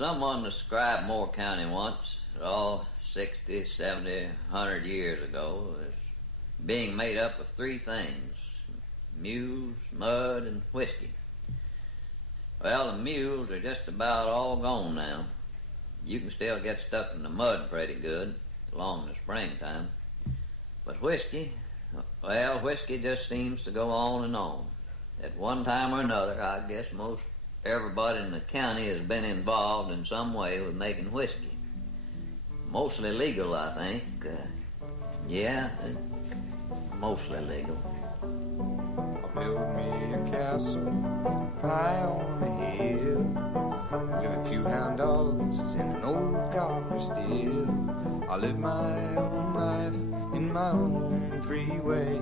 Someone described Moore County once, 60, 70, 100 years ago, as being made up of three things: mules, mud, and whiskey. Well, the mules are just about all gone now. You can still get stuck in the mud pretty good along the springtime. But whiskey, well, whiskey just seems to go on and on. At one time or another, I guess most everybody in the county has been involved in some way with making whiskey. Mostly legal, I think. Mostly legal. I built me a castle high on a hill with a few hound dogs and an old garter still. I live my own life in my own free way,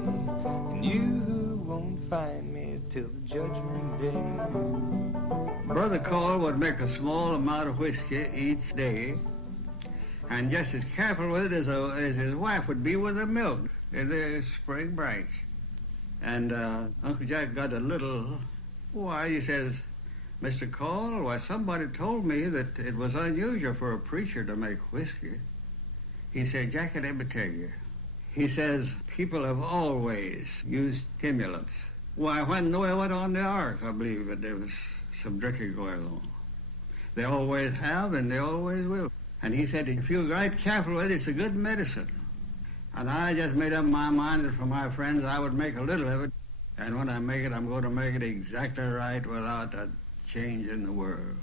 and you won't find me till the judgment day. Brother Cole would make a small amount of whiskey each day, and just as careful with it as his wife would be with the milk in the spring branch. And Uncle Jack got a little, why, he says, Mr. Cole, why, somebody told me that it was unusual for a preacher to make whiskey. He said, Jackie, let me tell you. He says, people have always used stimulants. Why, when Noah went on the ark, I believe that there was some drinking going on. They always have, and they always will. And he said, if you're right careful with it, it's a good medicine. And I just made up my mind that for my friends, I would make a little of it. And when I make it, I'm going to make it exactly right without a change in the world.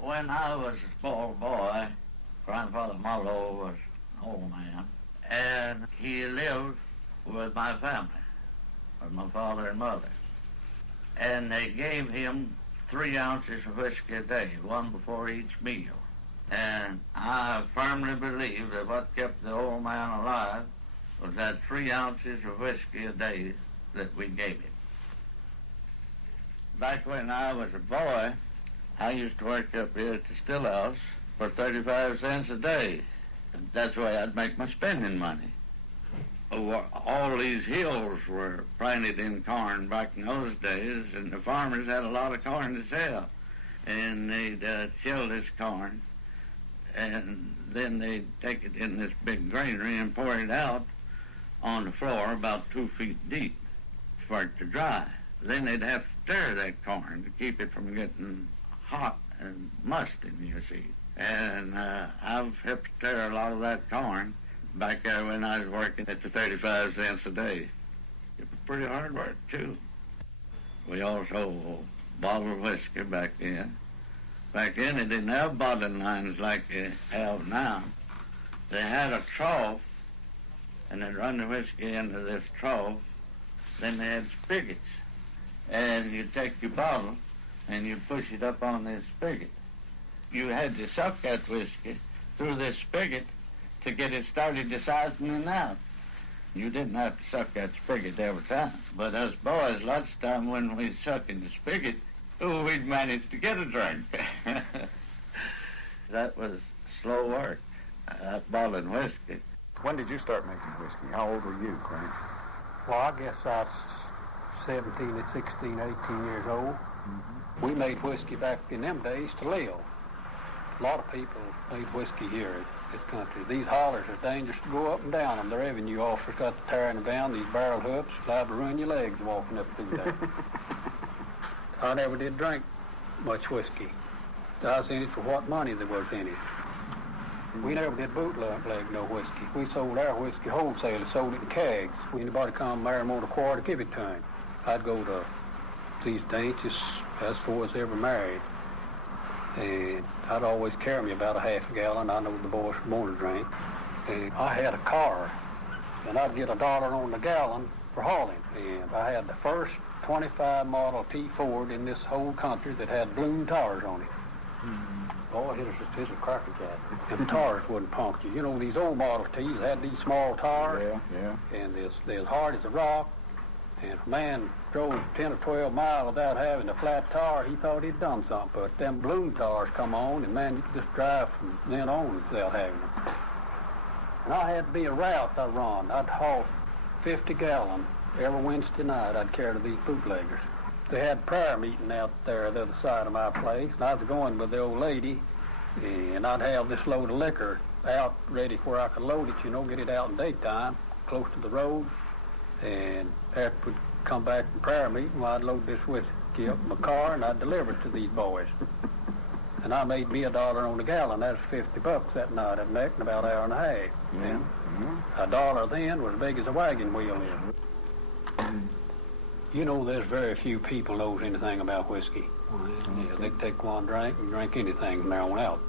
When I was a small boy, Grandfather Mullo was an old man, and he lived with my family, with my father and mother. And they gave him 3 ounces of whiskey a day, one before each meal. And I firmly believe that what kept the old man alive was that 3 ounces of whiskey a day that we gave him. Back when I was a boy, I used to work up here at the still house for 35 cents a day. That's the way I'd make my spending money. All these hills were planted in corn back in those days, and the farmers had a lot of corn to sell. And they'd chill this corn, and then they'd take it in this big granary and pour it out on the floor about 2 feet deep for it to dry. Then they'd have to stir that corn to keep it from getting hot and musty, you see. And I've helped stir a lot of that corn back there when I was working at the 35 cents a day. It was pretty hard work, too. We also bottled whiskey back then. Back then, they didn't have bottling lines like they have now. They had a trough, and they'd run the whiskey into this trough. Then they had spigots. And you'd take your bottle, and you'd push it up on this spigot. You had to suck that whiskey through this spigot to get it started siphoning out. You didn't have to suck that spigot every time. But us boys, lots of time when we suck in the spigot, we'd manage to get a drink. That was slow work, bottling whiskey. When did you start making whiskey? How old were you, Clint? Well, I guess I was 17, 16, 18 years old. Mm-hmm. We made whiskey back in them days to live. A lot of people made whiskey here in this country. These hollers are dangerous to go up and down them. The revenue officers got to tearing them down. These barrel hoops liable to ruin your legs walking up through there. I never did drink much whiskey. I was in it for what money there was in it. We never did bootleg no whiskey. We sold our whiskey wholesale, sold it in kegs. When anybody come there and want a quarter, give it to him. I'd go to these dances as far as ever married. And I'd always carry me about a half a gallon. I know the boys were born to drink. And I had a car, and I'd get $1 on the gallon for hauling. And I had the first 25 model T Ford in this whole country that had balloon tires on it. Boy, it was a cracker jack. And the tires wouldn't puncture. You know, these old Model T's had these small tires. Yeah. And they're as hard as a rock. And if a man drove 10 or 12 miles without having a flat tire, he thought he'd done something. But them balloon tires come on, and man, you could just drive from then on without having them. And I had to be a route I run. I'd haul 50 gallons every Wednesday night. I'd carry to these bootleggers. They had prayer meeting out there at the other side of my place, and I was going with the old lady, And I'd have this load of liquor out ready where I could load it, get it out in daytime, close to the road. And after we'd come back from prayer meeting, well, I'd load this whiskey up in my car and I'd deliver it to these boys. And I made me $1 on the gallon. That's $50 that night I'd make in about an hour and a half. Yeah. And $1 then was as big as a wagon wheel is. There's very few people knows anything about whiskey. Yeah, they take one drink and drink anything from there on out.